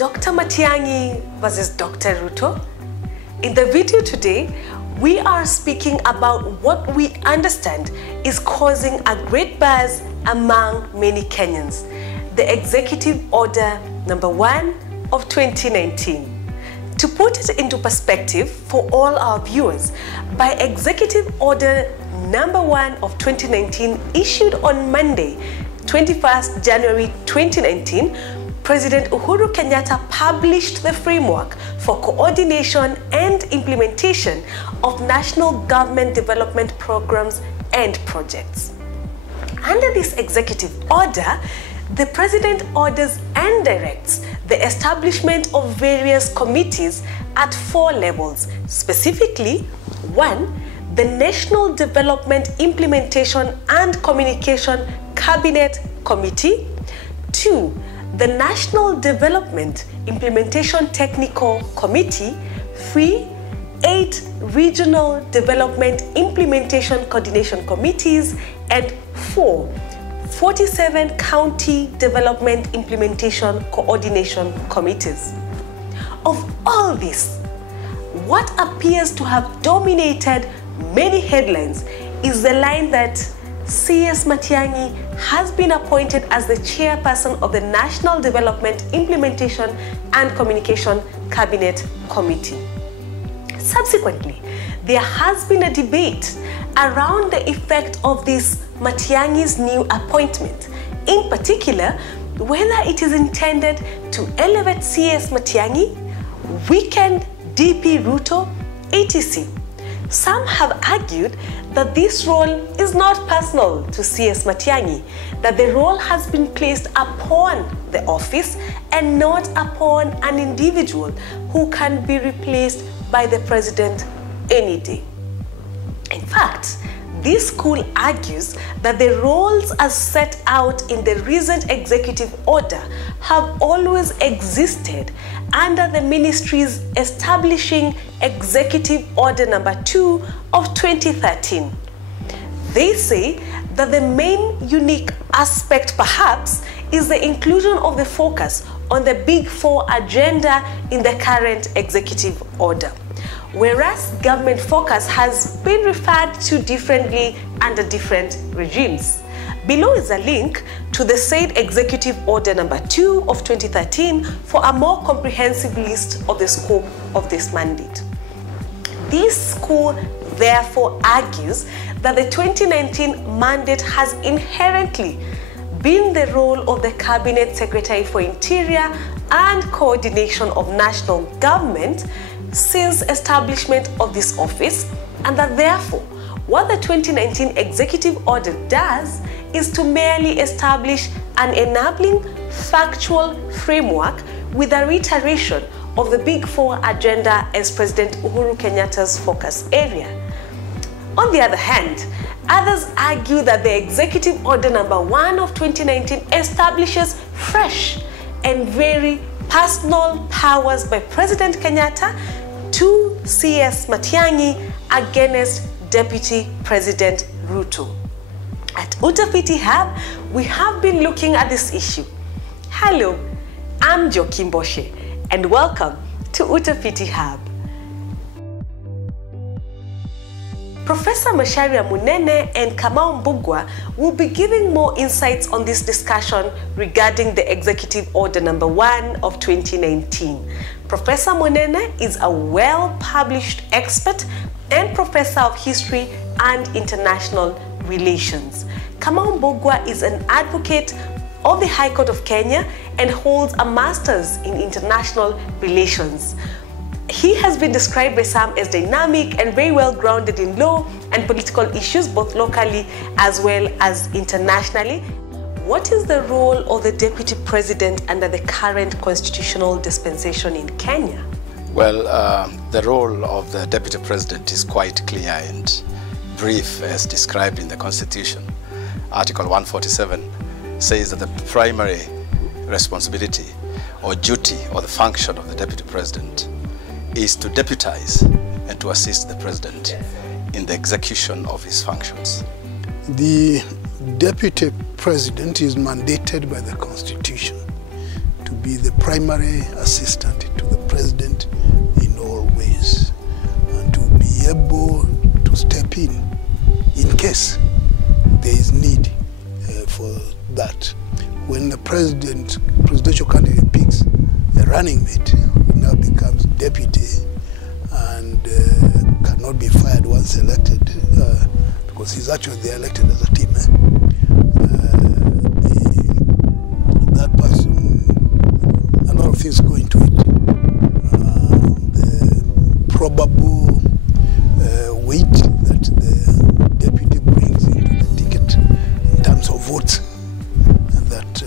Dr. Matiang'i versus Dr. Ruto? In the video today, we are speaking about what we understand is causing a great buzz among many Kenyans. The Executive Order No. 1 of 2019. To put it into perspective for all our viewers, by Executive Order No. 1 of 2019 issued on Monday, 21st January 2019, President Uhuru Kenyatta published the framework for coordination and implementation of national government development programs and projects. Under this executive order, the President orders and directs the establishment of various committees at 4 levels, specifically 1. The National Development Implementation and Communication Cabinet Committee, 2. The National Development Implementation Technical Committee, 3. 8 Regional Development Implementation Coordination Committees, and 4. 47 County Development Implementation Coordination Committees. Of all this, what appears to have dominated many headlines is the line that CS Matiang'i has been appointed as the chairperson of the National Development Implementation and Communication Cabinet Committee. Subsequently, there has been a debate around the effect of this Matiang'i's new appointment, in particular, whether it is intended to elevate CS Matiang'i, weaken DP Ruto, etc. Some have argued that this role is not personal to CS Matiang'i, that the role has been placed upon the office and not upon an individual who can be replaced by the president any day. In fact, this school argues that the roles as set out in the recent executive order have always existed under the ministry's establishing Executive Order No. 2 of 2013. They say that the main unique aspect perhaps is the inclusion of the focus on the Big Four agenda in the current executive order, whereas government focus has been referred to differently under different regimes. Below is a link to the said Executive Order No. 2 of 2013 for a more comprehensive list of the scope of this mandate. This school therefore argues that the 2019 mandate has inherently been the role of the Cabinet Secretary for Interior and Coordination of National Government since establishment of this office, and that therefore what the 2019 executive order does is to merely establish an enabling factual framework with a reiteration of the Big Four agenda as President Uhuru Kenyatta's focus area. On the other hand, others argue that the Executive Order No. 1 of 2019 establishes fresh and very personal powers by President Kenyatta to CS Matiang'i against Deputy President Ruto. At Utafiti Hub, we have been looking at this issue. Hello, I'm Joaquim Boshe, and welcome to Utafiti Hub. Professor Macharia Munene and Kamau Mbugua will be giving more insights on this discussion regarding the Executive Order No. 1 of 2019. Professor Munene is a well-published expert and professor of history and international relations. Kamau Mbugua is an advocate of the High Court of Kenya and holds a master's in international relations. He has been described by some as dynamic and very well grounded in law and political issues, both locally as well as internationally. What is the role of the Deputy President under the current constitutional dispensation in Kenya? Well, the role of the Deputy President is quite clear and brief as described in the Constitution. Article 147 says that the primary responsibility or duty or the function of the Deputy President is to deputize and to assist the President in the execution of his functions. The Deputy President is mandated by the Constitution to be the primary assistant to the president in all ways, and to be able to step in case there is need for that. When the presidential candidate picks a running mate who now becomes deputy and cannot be fired once elected, because he's actually they're elected as a team. That person, a lot of things go into it. The probable weight that the deputy brings into the ticket in terms of votes that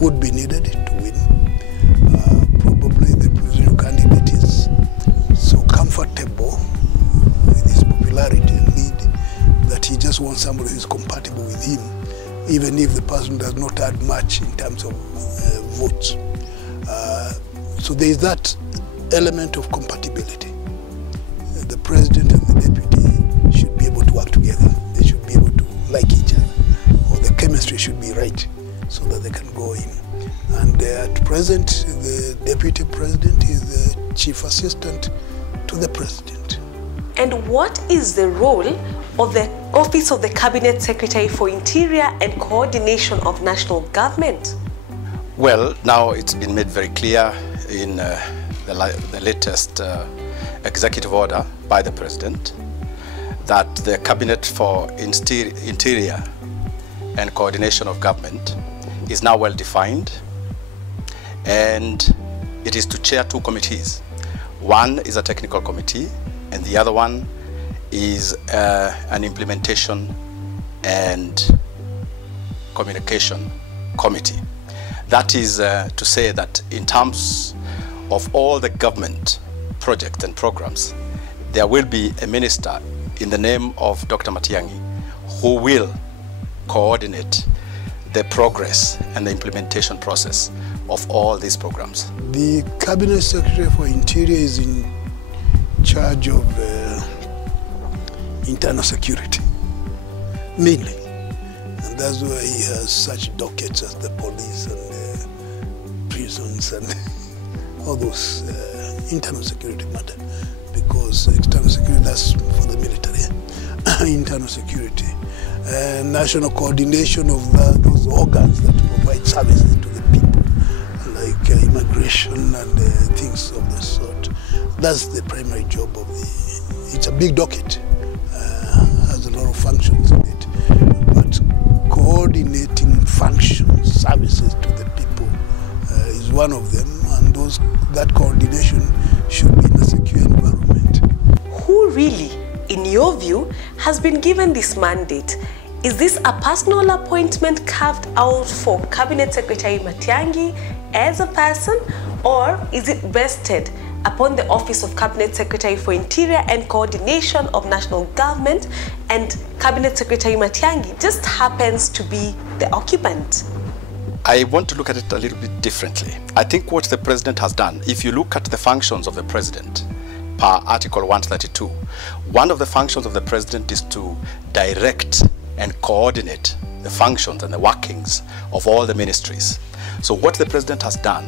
would be needed to win. Probably the presidential candidate is so comfortable with his popularity and lead that he just wants somebody who is compatible with him, even if the person does not add much in terms of votes. So there is that element of compatibility. The president and the deputy should be able to work together. They should be able to like each other, or the chemistry should be right so that they can go in. And at present, the deputy president is the chief assistant to the president. And what is the role of the Office of the Cabinet Secretary for Interior and Coordination of National Government? Well, now it's been made very clear in the latest executive order by the president that the Cabinet for Interior and Coordination of Government is now well defined, and it is to chair two committees. One is a technical committee, and the other one is an implementation and communication committee. That is to say that in terms of all the government projects and programs, there will be a minister in the name of Dr. Matiang'i who will coordinate the progress and the implementation process of all these programs. The Cabinet Secretary for Interior is in charge of internal security, mainly. And that's why he has such dockets as the police and prisons and all those internal security matter. Because external security, that's for the military. Internal security. National coordination of those organs that provide services to the people, like immigration and things of the sort. That's the primary job of it's a big docket, has a lot of functions in it, but coordinating functions, services to the people is one of them, and that coordination should be in a secure environment. Who really, in your view, has been given this mandate? Is this a personal appointment carved out for Cabinet Secretary Matiang'i as a person, or is it vested upon the Office of Cabinet Secretary for Interior and Coordination of National Government, and Cabinet Secretary Matiang'i just happens to be the occupant? I want to look at it a little bit differently. I think what the president has done, if you look at the functions of the president per Article 132, one of the functions of the president is to direct and coordinate the functions and the workings of all the ministries. So what the president has done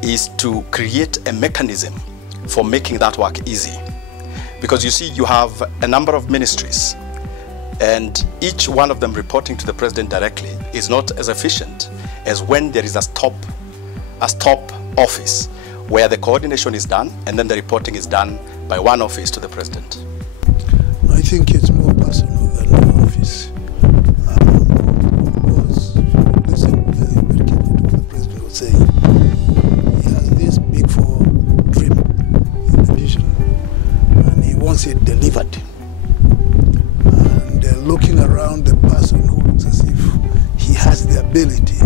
is to create a mechanism for making that work easy. Because you see, you have a number of ministries, and each one of them reporting to the president directly is not as efficient as when there is a stop office where the coordination is done and then the reporting is done by one office to the president. I think it's more personal than an office. Because listen very carefully to what the president was saying. He has this big four dream in the vision, and he wants it delivered. And looking around, the person who looks as if he has the ability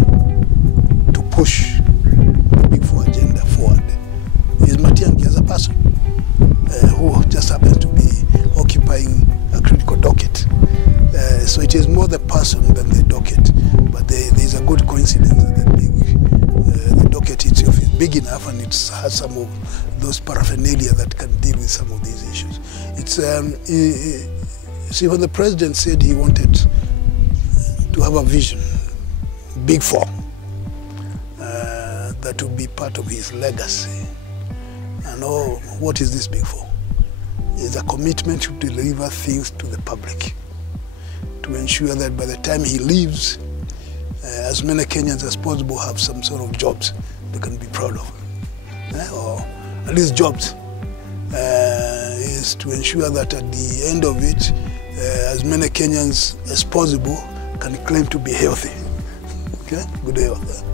to push the big four agenda forward is Matiang'i as a person, who just happens to be occupying a critical docket. So it is more the person than the docket, but there is a good coincidence that the docket itself is big enough, and it has some of those paraphernalia that can deal with some of these issues. It's see, when the president said he wanted to have a vision, big four, that will be part of his legacy. And what is this big four? It's a commitment to deliver things to the public, to ensure that by the time he leaves, as many Kenyans as possible have some sort of jobs they can be proud of, or at least jobs. Is to ensure that at the end of it, as many Kenyans as possible can claim to be healthy, okay, good health.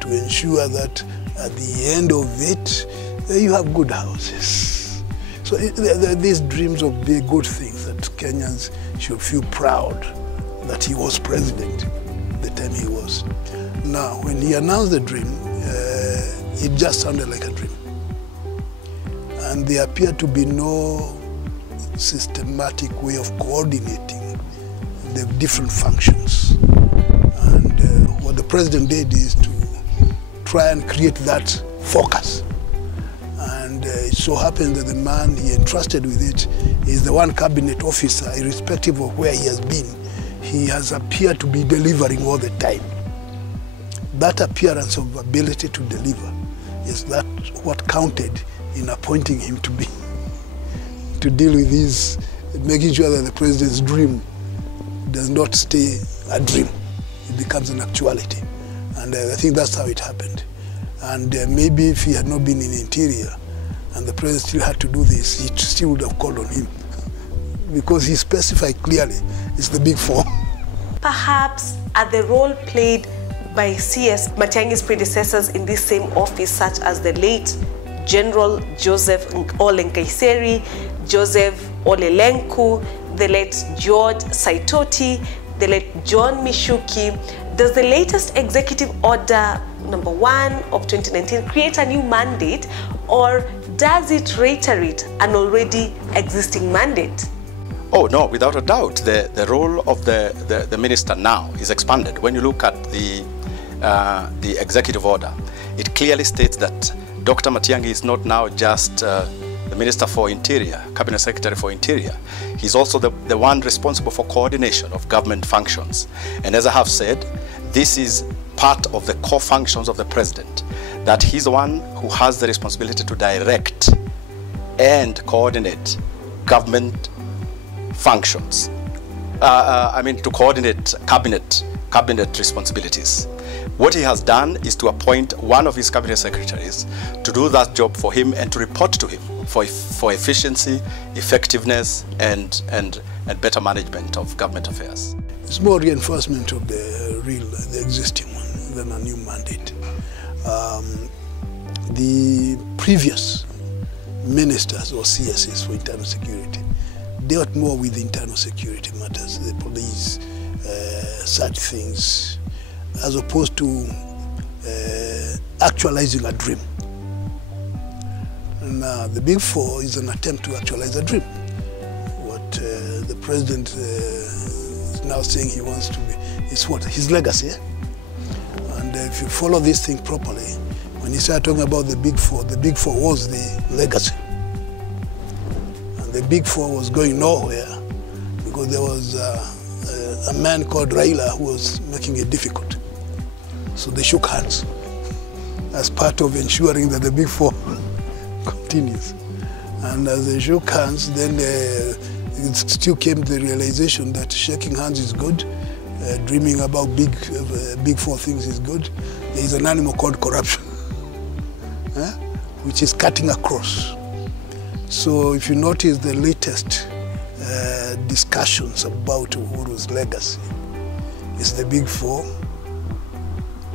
To ensure that at the end of it, you have good houses. So these dreams of big good things that Kenyans should feel proud that he was president the time he was. Now, when he announced the dream, it just sounded like a dream. And there appeared to be no systematic way of coordinating the different functions. And what the president did is to try and create that focus. And it so happens that the man he entrusted with it is the one cabinet officer, irrespective of where he has been. He has appeared to be delivering all the time. That appearance of ability to deliver is that what counted in appointing him to deal with this, making sure that the president's dream does not stay a dream. It becomes an actuality. And I think that's how it happened. And maybe if he had not been in the interior and the president still had to do this, he still would have called on him. Because he specified clearly, it's the big four. Perhaps at the role played by CS Matiang'i's predecessors in this same office, such as the late General Joseph Ole Nkaiseri, Joseph Ole Lenku, the late George Saitoti, the late John Mishuki. Does the latest Executive Order No. 1 of 2019 create a new mandate, or does it reiterate an already existing mandate? Oh no, without a doubt, the role of the minister now is expanded. When you look at the executive order, it clearly states that Dr. Matiang'i is not now just the Minister for Interior, Cabinet Secretary for Interior. He's also the one responsible for coordination of government functions. And as I have said, this is part of the core functions of the president, that he's the one who has the responsibility to direct and coordinate government functions. To coordinate cabinet responsibilities. What he has done is to appoint one of his cabinet secretaries to do that job for him and to report to him for efficiency, effectiveness, and better management of government affairs. It's more reinforcement of the existing one than a new mandate. The previous ministers or CSs for internal security dealt more with internal security matters, the police, such things, as opposed to actualizing a dream. Now, the Big Four is an attempt to actualize a dream. What the president is now saying he wants to be, is what? His legacy. And if you follow this thing properly, when he started talking about the Big Four was the legacy. And the Big Four was going nowhere because there was a man called Raila who was making it difficult. So they shook hands as part of ensuring that the Big Four continues. And as they shook hands, then it still came to the realization that shaking hands is good, dreaming about big four things is good. There is an animal called corruption, which is cutting across. So if you notice the latest discussions about Uhuru's legacy, it's the Big Four,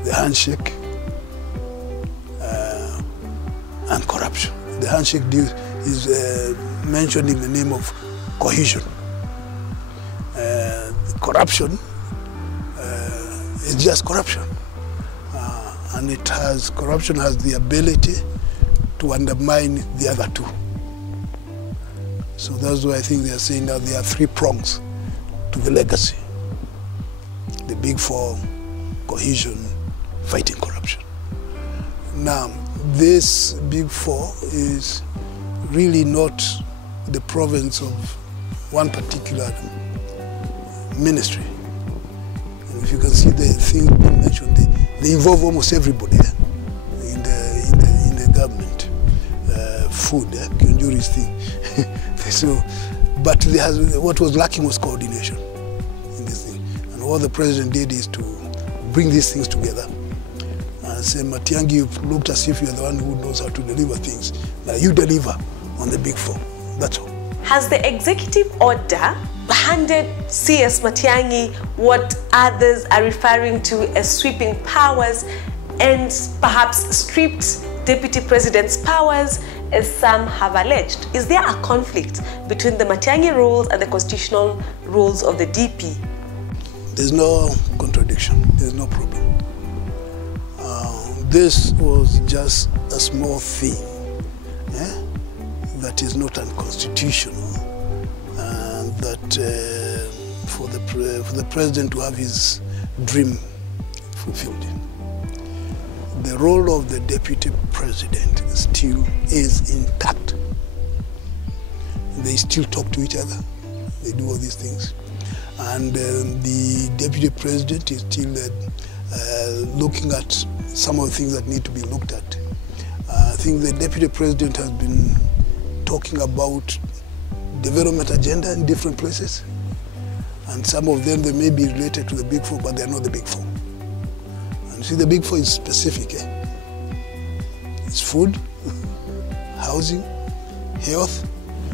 the handshake, and corruption. The handshake deal is mentioning the name of cohesion. Corruption is just corruption. And corruption has the ability to undermine the other two. So that's why I think they are saying that there are three prongs to the legacy. The Big Four, cohesion, fighting corruption. Now, this Big Four is really not the province of one particular ministry. And if if you can see the things being mentioned, they involve almost everybody in the government. Food, Kionjuri's thing. So, but what was lacking was coordination in this thing. And what the president did is to bring these things together and say, Matiang'i, you've looked as if you're the one who knows how to deliver things. Now you deliver on the big four. That's all. Has the executive order handed CS Matiang'i what others are referring to as sweeping powers and perhaps stripped Deputy President's powers, as some have alleged? Is there a conflict between the Matiang'i rules and the constitutional rules of the DP? There's no contradiction. There's no problem. This was just a small thing that is not unconstitutional, and that for the president to have his dream fulfilled. The role of the deputy president still is intact. They still talk to each other. They do all these things. And the deputy president is still looking at some of the things that need to be looked at. I think the deputy president has been talking about development agenda in different places. And some of them, they may be related to the big four, but they're not the big four. And see, the big four is specific. It's food, housing, health,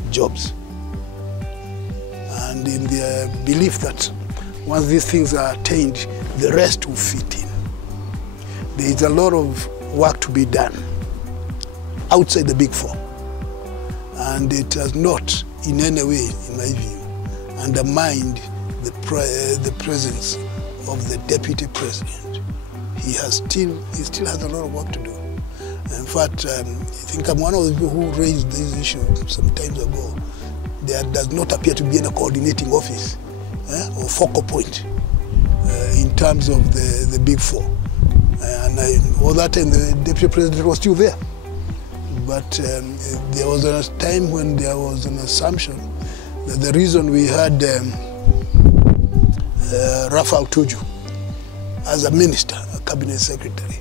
jobs. And in their belief that once these things are attained, the rest will fit in. There is a lot of work to be done outside the big four. And it has not, in any way, in my view, undermined the presence of the deputy president. He still has a lot of work to do. In fact, I think I'm one of the people who raised this issue some time ago. There does not appear to be any coordinating office or focal point in terms of the big four. And all that time, the deputy president was still there. But there was a time when there was an assumption that the reason we had Rafael Tuju as a minister, a cabinet secretary,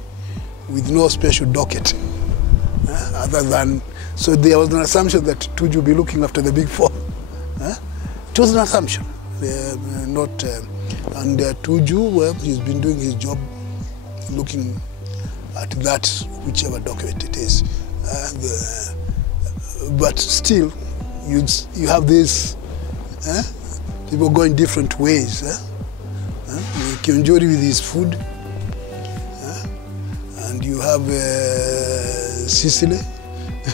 with no special docket, other than, so there was an assumption that Tuju would be looking after the big four. It was an assumption, and Tuju, well, he's been doing his job, looking at that, whichever document it is. But still, you have these people going different ways. Kionjuri with his food, and you have Sicily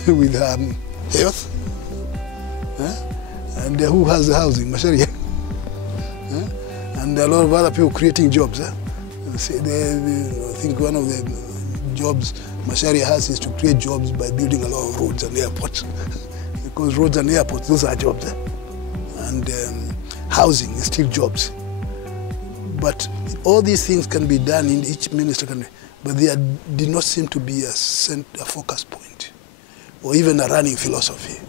with health, and who has the housing? Macharia. And a lot of other people creating jobs. I think one of the jobs Macharia has is to create jobs by building a lot of roads and airports. Because roads and airports, those are jobs. And housing is still jobs. But all these things can be done in each minister country, but there did not seem to be a focus point or even a running philosophy.